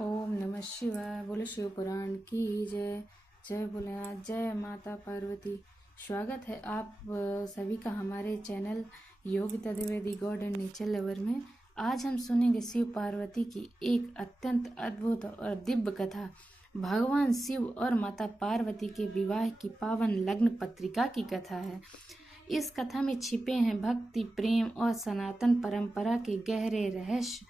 ओम नमः शिवाय। बोलो शिव पुराण की जय। जय भोलेनाथ, जय माता पार्वती। स्वागत है आप सभी का हमारे चैनल योग तत्ववेदी गॉड एंड नेचर लवर में। आज हम सुनेंगे शिव पार्वती की एक अत्यंत अद्भुत और दिव्य कथा। भगवान शिव और माता पार्वती के विवाह की पावन लग्न पत्रिका की कथा है। इस कथा में छिपे हैं भक्ति, प्रेम और सनातन परंपरा के गहरे रहस्य।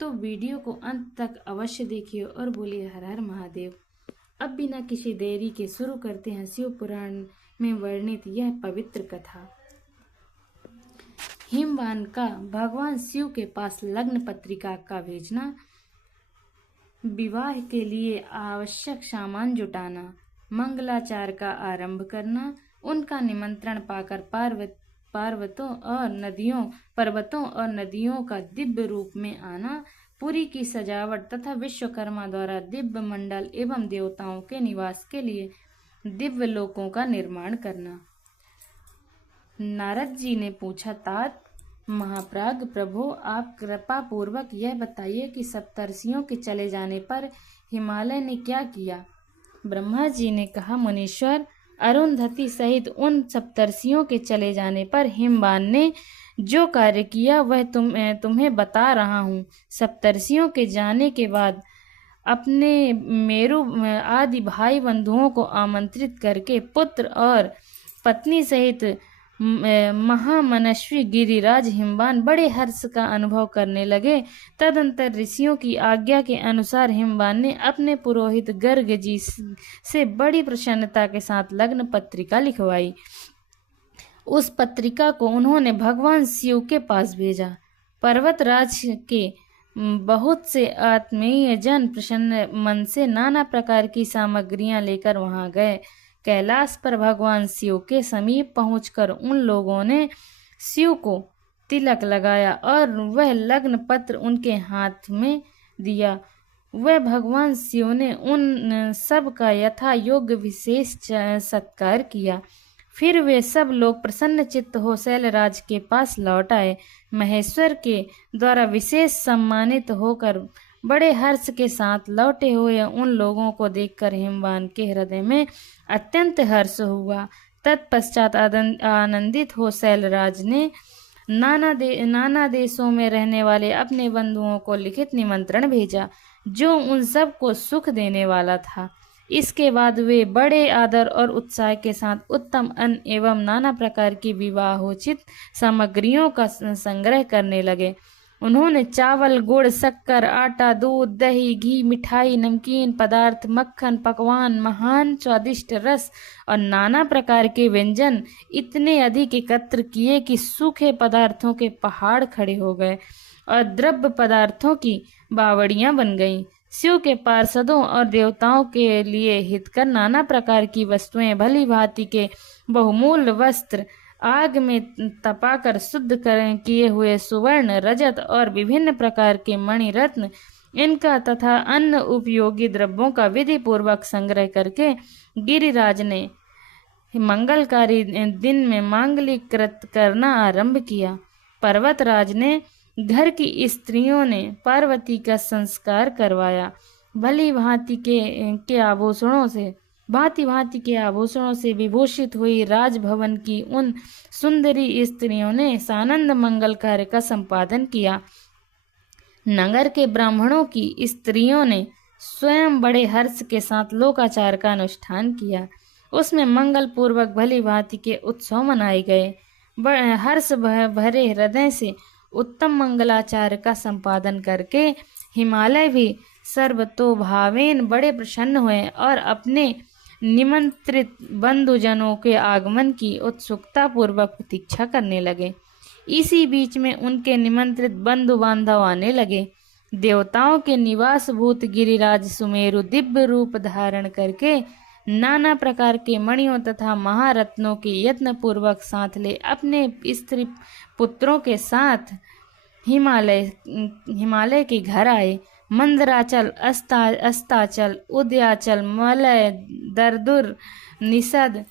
तो वीडियो को अंत तक अवश्य देखिए और बोलिए हर हर महादेव। अब बिना किसी देरी के शुरू करते हैं शिव पुराण में वर्णित यह पवित्र कथा। हिमवान का भगवान शिव के पास लग्न पत्रिका का भेजना, विवाह के लिए आवश्यक सामान जुटाना, मंगलाचार का आरंभ करना, उनका निमंत्रण पाकर पर्वतों और नदियों का दिव्य रूप में आना, पुरी की सजावट तथा विश्वकर्मा द्वारा दिव्य मंडल एवं देवताओं के निवास के लिए दिव्य लोकों का निर्माण करना। नारद जी ने पूछा, तात महाप्राग प्रभु, आप कृपा पूर्वक यह बताइए कि सप्तर्षियों के चले जाने पर हिमालय ने क्या किया। ब्रह्मा जी ने कहा, मुनीश्वर, अरुंधति सहित उन सप्तर्षियों के चले जाने पर हिमवान ने जो कार्य किया वह तुम्हें बता रहा हूँ। सप्तर्षियों के जाने के बाद अपने मेरु आदि भाई बंधुओं को आमंत्रित करके पुत्र और पत्नी सहित महामनस्वी गिरिराज हिमवान बड़े हर्ष का अनुभव करने लगे। तदंतर ऋषियों की आज्ञा के अनुसार हिमवान ने अपने पुरोहित गर्ग जी से बड़ी प्रसन्नता के साथ लग्न पत्रिका लिखवाई। उस पत्रिका को उन्होंने भगवान शिव के पास भेजा। पर्वतराज के बहुत से आत्मीय जन प्रसन्न मन से नाना प्रकार की सामग्रियां लेकर वहां गए। कैलाश पर भगवान शिव के समीप पहुंचकर उन लोगों ने शिव को तिलक लगाया और वह लग्न पत्र उनके हाथ में दिया। वह भगवान शिव ने उन सब का यथा योग्य विशेष सत्कार किया। फिर वे सब लोग प्रसन्न चित्त हो शैलराज के पास लौट आए। महेश्वर के द्वारा विशेष सम्मानित होकर बड़े हर्ष के साथ लौटे हुए उन लोगों को देखकर हिमवान के हृदय में अत्यंत हर्ष हुआ। तत्पश्चात आनंदित हो शैलराज ने नाना देशों में रहने वाले अपने बंधुओं को लिखित निमंत्रण भेजा, जो उन सब को सुख देने वाला था। इसके बाद वे बड़े आदर और उत्साह के साथ उत्तम अन्न एवं नाना प्रकार की विवाहोचित सामग्रियों का संग्रह करने लगे। उन्होंने चावल, गुड़, शक्कर, आटा, दूध, दही, घी, मिठाई, नमकीन पदार्थ, मक्खन, पकवान, महान स्वादिष्ट रस और नाना प्रकार के व्यंजन इतने अधिक एकत्र किए कि सूखे पदार्थों के पहाड़ खड़े हो गए और द्रव्य पदार्थों की बावड़ियां बन गईं। शिव के पार्षदों और देवताओं के लिए हितकर नाना प्रकार की वस्तुएं, भली भांति के बहुमूल्य वस्त्र, आग में तपाकर शुद्ध किए हुए सुवर्ण, रजत और विभिन्न प्रकार के मणि रत्न, इनका तथा अन्य उपयोगी द्रव्यों का विधि पूर्वक संग्रह करके गिरिराज ने मंगलकारी दिन में मांगलिक कृत करना आरंभ किया। पर्वतराज ने घर की स्त्रियों ने पार्वती का संस्कार करवाया। भली भांति के आभूषणों से विभूषित हुई राजभवन की उन सुंदरी स्त्रियों ने सानंद मंगल कार्य का संपादन किया। नगर के ब्राह्मणों की स्त्रियों ने स्वयं बड़े हर्ष के साथ लोकाचार का अनुष्ठान किया। उसमें मंगल पूर्वक भली भांति के उत्सव मनाए गए। हर्ष भरे हृदय से उत्तम मंगलाचार का संपादन करके हिमालय भी सर्वतोभावेन बड़े प्रसन्न हुए और अपने निमंत्रित बंधुजनों के आगमन की उत्सुकता पूर्वक प्रतीक्षा करने लगे। इसी बीच में उनके निमंत्रित बंधु बांधव आने लगे। देवताओं के निवास भूत गिरिराज सुमेरु दिव्य रूप धारण करके नाना प्रकार के मणियों तथा महारत्नों के यत्न पूर्वक साथ ले अपने स्त्री पुत्रों के साथ हिमालय के घर आए। मंदराचल, अस्ताचल, उदयाचल, मलय, दरदुर, निषद,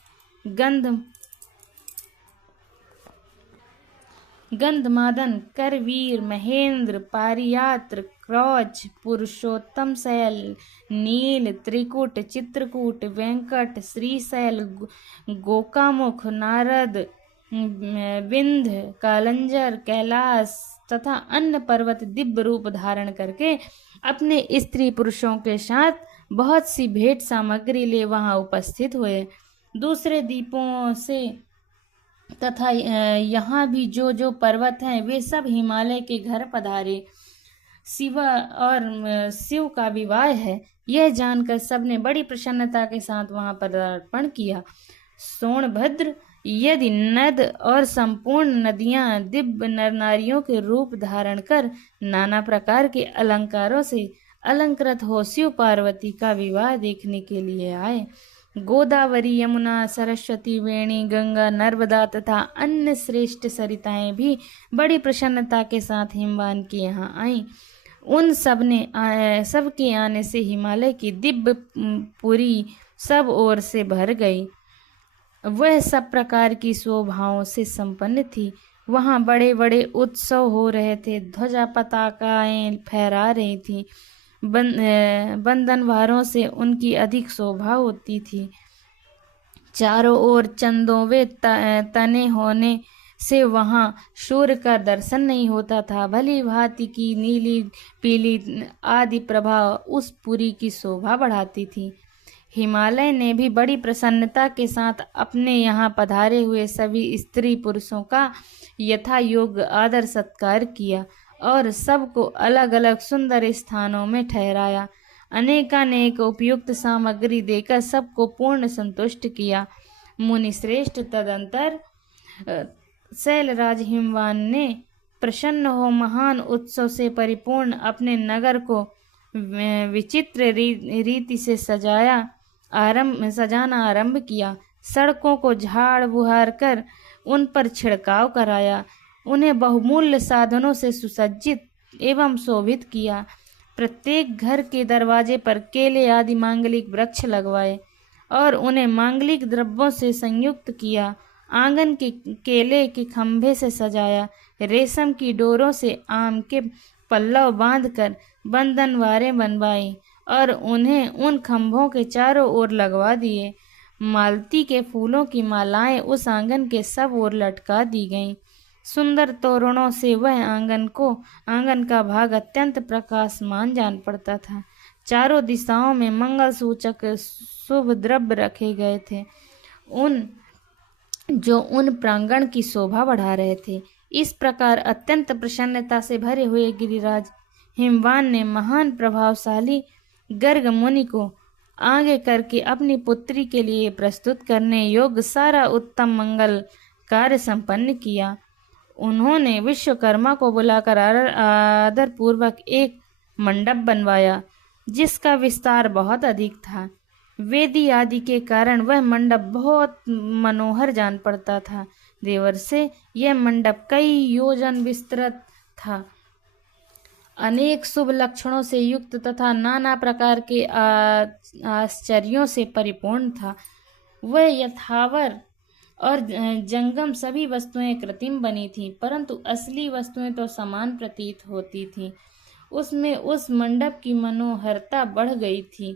गंधमादन, करवीर, महेंद्र, पारियात्र, क्रौच, पुरुषोत्तम शैल, नील, त्रिकुट, चित्रकूट, वेंकट, श्रीशैल, गोकामुख, नारद, विंध्य, कालंजर, कैलाश तथा अन्य पर्वत दिव्य रूप धारण करके अपने स्त्री पुरुषों के साथ बहुत सी भेंट सामग्री ले वहां उपस्थित हुए। दूसरे द्वीपों से तथा यहाँ भी जो जो पर्वत हैं वे सब हिमालय के घर पधारे। शिव का विवाह है, यह जानकर सबने बड़ी प्रसन्नता के साथ वहां पदार्पण किया। सोनभद्र यदि नद और संपूर्ण नदियां दिव्य नर नारियों के रूप धारण कर नाना प्रकार के अलंकारों से अलंकृत हो शिव पार्वती का विवाह देखने के लिए आए। गोदावरी, यमुना, सरस्वती, वेणी, गंगा, नर्मदा तथा अन्य श्रेष्ठ सरिताएं भी बड़ी प्रसन्नता के साथ हिमवान के यहाँ आईं। उन सबके आने से हिमालय की दिव्य पुरी सब ओर से भर गई। वह सब प्रकार की शोभाओं से संपन्न थी। वहां बड़े बड़े उत्सव हो रहे थे, ध्वजा पताकाएं फहरा रही थी। बंधनवारों से उनकी अधिक शोभा होती थी। चारों ओर चंदों वे तने होने से वहां सूर्य का दर्शन नहीं होता था। भली भांति की नीली पीली आदि प्रभाव उस पुरी की शोभा बढ़ाती थी। हिमालय ने भी बड़ी प्रसन्नता के साथ अपने यहाँ पधारे हुए सभी स्त्री पुरुषों का यथा योग्य आदर सत्कार किया और सबको अलग अलग सुंदर स्थानों में ठहराया। अनेकानेक उपयुक्त सामग्री देकर सबको पूर्ण संतुष्ट किया। मुनि श्रेष्ठ तदंतर शैलराज हिमवान ने प्रसन्न हो महान उत्सव से परिपूर्ण अपने नगर को विचित्र रीति से सजाना आरंभ किया। सड़कों को झाड़ बुहार कर उन पर छिड़काव कराया। उन्हें बहुमूल्य साधनों से सुसज्जित एवं शोभित किया। प्रत्येक घर के दरवाजे पर केले आदि मांगलिक वृक्ष लगवाए और उन्हें मांगलिक द्रव्यों से संयुक्त किया। आंगन के केले के खंभे से सजाया। रेशम की डोरों से आम के पल्लव बांधकर बंधनवारें बनवाई और उन्हें उन खंभों के चारों ओर लगवा दिए। मालती के फूलों की मालाएं उस आंगन के सब ओर लटका दी गईं। सुंदर तोरणों से वह आंगन का भाग अत्यंत प्रकाशमान जान पड़ता था। चारों दिशाओं में मंगल सूचक शुभ द्रव्य रखे गए थे, जो उन प्रांगण की शोभा बढ़ा रहे थे। इस प्रकार अत्यंत प्रसन्नता से भरे हुए गिरिराज हिमवान ने महान प्रभावशाली गर्ग मुनि को आगे करके अपनी पुत्री के लिए प्रस्तुत करने योग्य सारा उत्तम मंगल कार्य संपन्न किया। उन्होंने विश्वकर्मा को बुलाकर आदर पूर्वक एक मंडप बनवाया, जिसका विस्तार बहुत अधिक था। वेदी आदि के कारण वह मंडप बहुत मनोहर जान पड़ता था। देवर से यह मंडप कई योजन विस्तृत था। अनेक शुभ लक्षणों से युक्त तथा नाना प्रकार के आश्चर्यों से परिपूर्ण था। वह यथावर और जंगम सभी वस्तुएं कृत्रिम बनी थीं, परंतु असली वस्तुएं तो समान प्रतीत होती थीं। उसमें उस मंडप की मनोहरता बढ़ गई थी।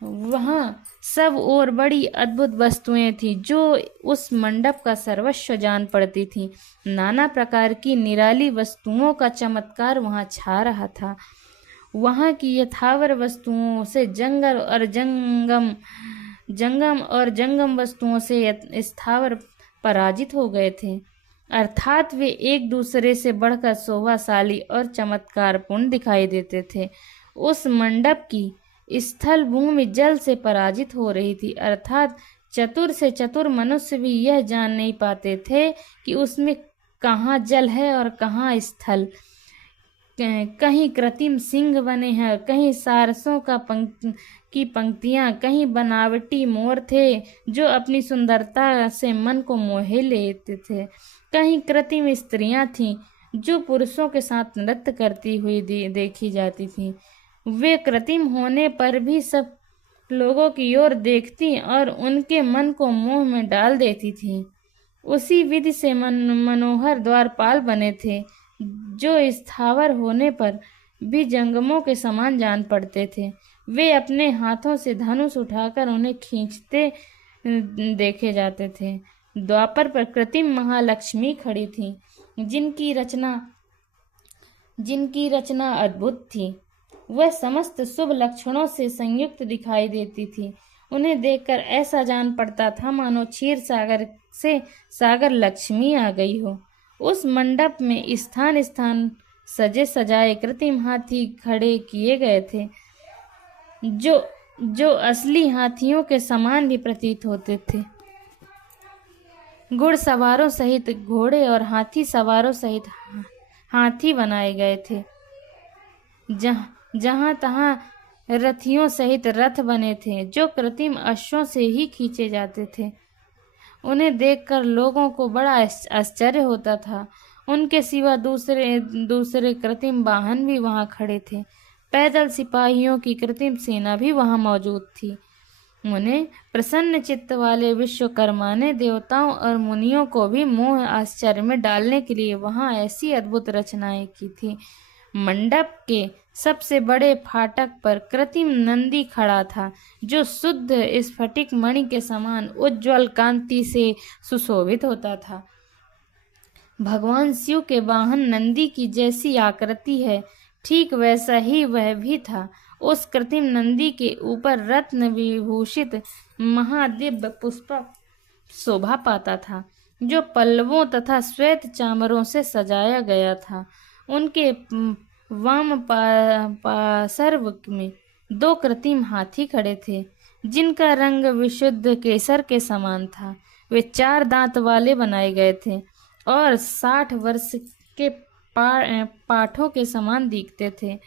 वहाँ सब और बड़ी अद्भुत वस्तुएं थीं जो उस मंडप का सर्वस्व जान पड़ती थीं। नाना प्रकार की निराली वस्तुओं का चमत्कार वहाँ छा रहा था। वहाँ की यथावर वस्तुओं से जंगम वस्तुओं से स्थावर पराजित हो गए थे, अर्थात वे एक दूसरे से बढ़कर शोभाशाली और चमत्कारपूर्ण दिखाई देते थे। उस मंडप की स्थल भूमि जल से पराजित हो रही थी, अर्थात चतुर से चतुर मनुष्य भी यह जान नहीं पाते थे कि उसमें कहाँ जल है और कहाँ स्थल। कहीं कृत्रिम सिंह बने हैं, कहीं सारसों की पंक्तियां, कहीं बनावटी मोर थे जो अपनी सुंदरता से मन को मोहे लेते थे, कहीं कृत्रिम स्त्रियां थीं जो पुरुषों के साथ नृत्य करती हुई देखी जाती थीं। वे कृत्रिम होने पर भी सब लोगों की ओर देखती और उनके मन को मोह में डाल देती थीं। उसी विधि से मनोहर द्वारपाल बने थे, जो स्थावर होने पर भी जंगमों के समान जान पड़ते थे। वे अपने हाथों से धनुष उठाकर उन्हें खींचते देखे जाते थे। द्वापर पर कृत्रिम महालक्ष्मी खड़ी थी, जिनकी रचना अद्भुत थी। वह समस्त शुभ लक्षणों से संयुक्त दिखाई देती थी। उन्हें देखकर ऐसा जान पड़ता था मानो क्षीर सागर से सागर लक्ष्मी आ गई हो। उस मंडप में स्थान स्थान सजे सजाए कृत्रिम हाथी खड़े किए गए थे, जो असली हाथियों के समान भी प्रतीत होते थे। घुड़सवारों सहित घोड़े और हाथी सवारों सहित हाथी बनाए गए थे। जहां तहां रथियों सहित रथ बने थे, जो कृत्रिम अश्वों से ही खींचे जाते थे। उन्हें देखकर लोगों को बड़ा आश्चर्य होता था। उनके सिवा दूसरे कृत्रिम वाहन भी वहां खड़े थे। पैदल सिपाहियों की कृत्रिम सेना भी वहां मौजूद थी। उन्हें प्रसन्न चित्त वाले विश्वकर्मा ने देवताओं और मुनियों को भी मोह आश्चर्य में डालने के लिए वहां ऐसी अद्भुत रचनाएं की थी। मंडप के सबसे बड़े फाटक पर कृत्रिम नंदी खड़ा था, जो शुद्ध स्फटिक मणि के समान उज्ज्वल कांति से सुशोभित होता था। भगवान शिव के वाहन नंदी की जैसी आकृति है, ठीक वैसा ही वह भी था। उस कृत्रिम नंदी के ऊपर रत्न विभूषित महादिव्य पुष्पक शोभा पाता था, जो पल्लवों तथा श्वेत चामरों से सजाया गया था। उनके वाम पार्श्व में 2 कृत्रिम हाथी खड़े थे, जिनका रंग विशुद्ध केसर के समान था। वे 4 दांत वाले बनाए गए थे और 60 वर्ष के पाठों के समान दिखते थे।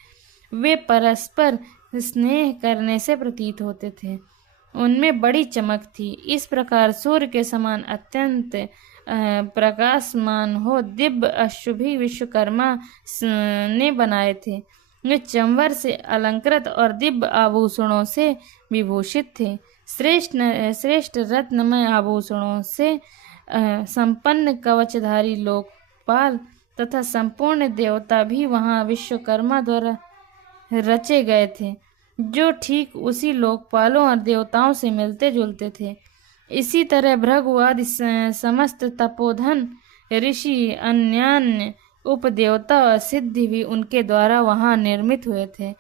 वे परस्पर स्नेह करने से प्रतीत होते थे। उनमें बड़ी चमक थी। इस प्रकार सूर्य के समान अत्यंत प्रकाशमान हो दिव्य अश्व भी विश्वकर्मा ने बनाए थे। वे चंवर से अलंकृत और दिव्य आभूषणों से विभूषित थे। श्रेष्ठ रत्नमय आभूषणों से संपन्न कवचधारी लोकपाल तथा संपूर्ण देवता भी वहां विश्वकर्मा द्वारा रचे गए थे, जो ठीक उसी लोकपालों और देवताओं से मिलते जुलते थे। इसी तरह भृगु आदि समस्त तपोधन ऋषि, अन्यान्य उपदेवता और सिद्धि भी उनके द्वारा वहां निर्मित हुए थे।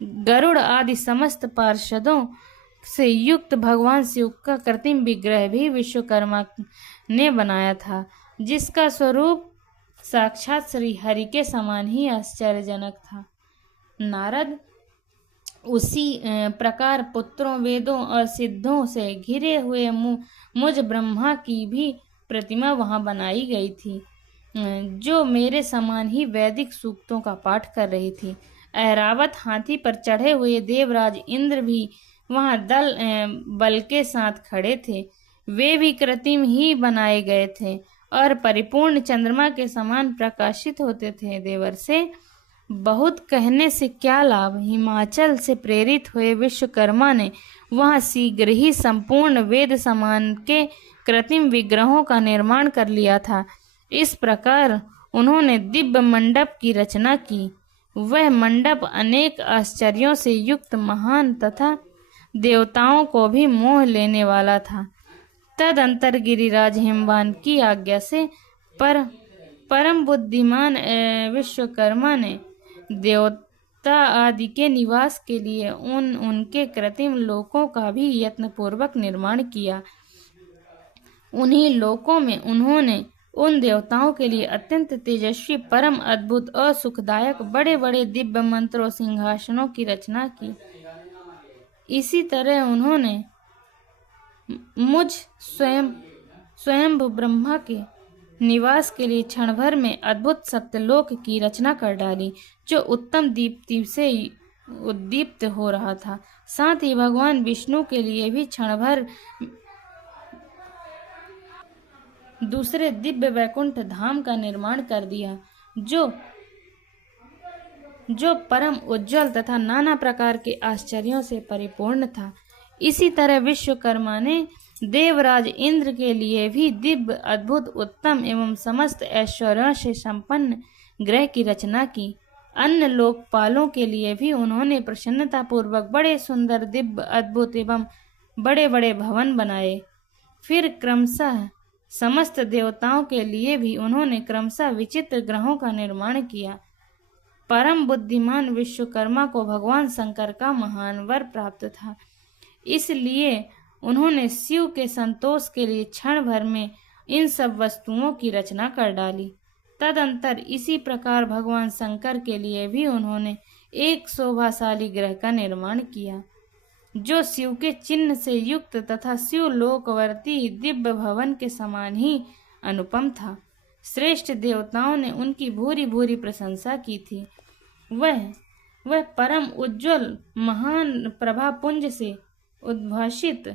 गरुड़ आदि समस्त पार्षदों से युक्त भगवान शिव का कृत्रिम विग्रह भी विश्वकर्मा ने बनाया था, जिसका स्वरूप साक्षात श्री हरि के समान ही आश्चर्यजनक था। नारद उसी प्रकार पुत्रों, वेदों और सिद्धों से घिरे हुए मुझ ब्रह्मा की भी प्रतिमा वहां बनाई गई थी, जो मेरे समान ही वैदिक सूक्तों का पाठ कर रही थी। ऐरावत हाथी पर चढ़े हुए देवराज इंद्र भी वहां बल के साथ खड़े थे। वे भी कृत्रिम ही बनाए गए थे और परिपूर्ण चंद्रमा के समान प्रकाशित होते थे। देवर से बहुत कहने से क्या लाभ। हिमाचल से प्रेरित हुए विश्वकर्मा ने वहां शीघ्र ही संपूर्ण वेद समान के कृत्रिम विग्रहों का निर्माण कर लिया था। इस प्रकार उन्होंने दिव्य मंडप की रचना की। वह मंडप अनेक आश्चर्यों से युक्त, महान तथा देवताओं को भी मोह लेने वाला था। तदंतर गिरिराज हिमवान की आज्ञा से परम बुद्धिमान विश्वकर्मा ने देवता आदि के निवास के लिए उनके कृत्रिम लोकों का भी यत्नपूर्वक निर्माण किया। उन्हीं लोकों में उन्होंने उन देवताओं के लिए अत्यंत तेजस्वी, परम अद्भुत और सुखदायक बड़े बड़े दिव्य मंत्रों सिंहासनों की रचना की। इसी तरह उन्होंने मुझ स्वयं ब्रह्मा के निवास के लिए क्षण भर में अद्भुत सत्यलोक की रचना कर डाली, जो उत्तम दीप्ति से उद्दीप्त हो रहा था। साथ ही भगवान विष्णु के लिए भी क्षण भर दूसरे दिव्य वैकुंठ धाम का निर्माण कर दिया, जो परम उज्जवल तथा नाना प्रकार के आश्चर्यों से परिपूर्ण था। इसी तरह विश्वकर्मा ने देवराज इंद्र के लिए भी दिव्य, अद्भुत, उत्तम एवं समस्त ऐश्वर्यों से संपन्न ग्रह की रचना की। अन्य लोकपालों के लिए भी उन्होंने प्रसन्नता पूर्वक बड़े सुंदर, दिव्य, अद्भुत एवं बड़े बड़े भवन बनाए। फिर क्रमशः समस्त देवताओं के लिए भी उन्होंने क्रमशः विचित्र ग्रहों का निर्माण किया। परम बुद्धिमान विश्वकर्मा को भगवान शंकर का महान वर प्राप्त था, इसलिए उन्होंने शिव के संतोष के लिए क्षण भर में इन सब वस्तुओं की रचना कर डाली। तदंतर इसी प्रकार भगवान शंकर के लिए भी उन्होंने एक शोभाशाली ग्रह का निर्माण किया, जो शिव के चिन्ह से युक्त तथा शिव लोकवर्ती दिव्य भवन के समान ही अनुपम था। श्रेष्ठ देवताओं ने उनकी भूरी भूरी प्रशंसा की थी। वह परम उज्ज्वल महान प्रभापुंज से उद्भासित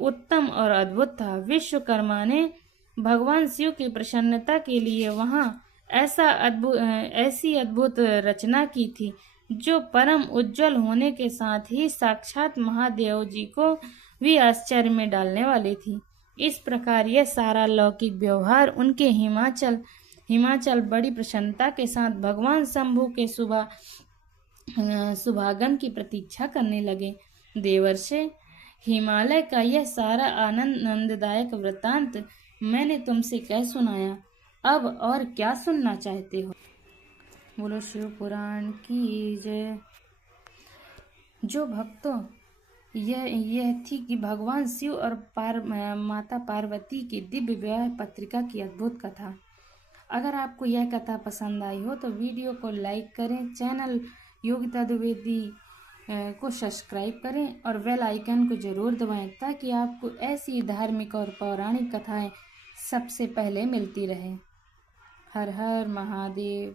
उत्तम और अद्भुत था। विश्वकर्मा ने भगवान शिव की प्रसन्नता के लिए वहां ऐसी अद्भुत रचना की थी, जो परम उज्ज्वल होने के साथ ही साक्षात महादेव जी को भी आश्चर्य में डालने वाली थी। इस प्रकार यह सारा लौकिक व्यवहार उनके हिमाचल बड़ी प्रसन्नता के साथ भगवान शंभु के शुभागम की प्रतीक्षा करने लगे। देवर्षि, हिमालय का यह सारा आनंददायक वृत्तांत मैंने तुमसे कह सुनाया, अब और क्या सुनना चाहते हो? बोलो शिव पुराण की जय। जो भक्तों, यह थी कि भगवान शिव और माता पार्वती की दिव्य विवाह पत्रिका की अद्भुत कथा। अगर आपको यह कथा पसंद आई हो तो वीडियो को लाइक करें, चैनल योगिता द्विवेदी को सब्सक्राइब करें और बेल आइकन को जरूर दबाएं, ताकि आपको ऐसी धार्मिक और पौराणिक कथाएं सबसे पहले मिलती रहे। हर हर महादेव।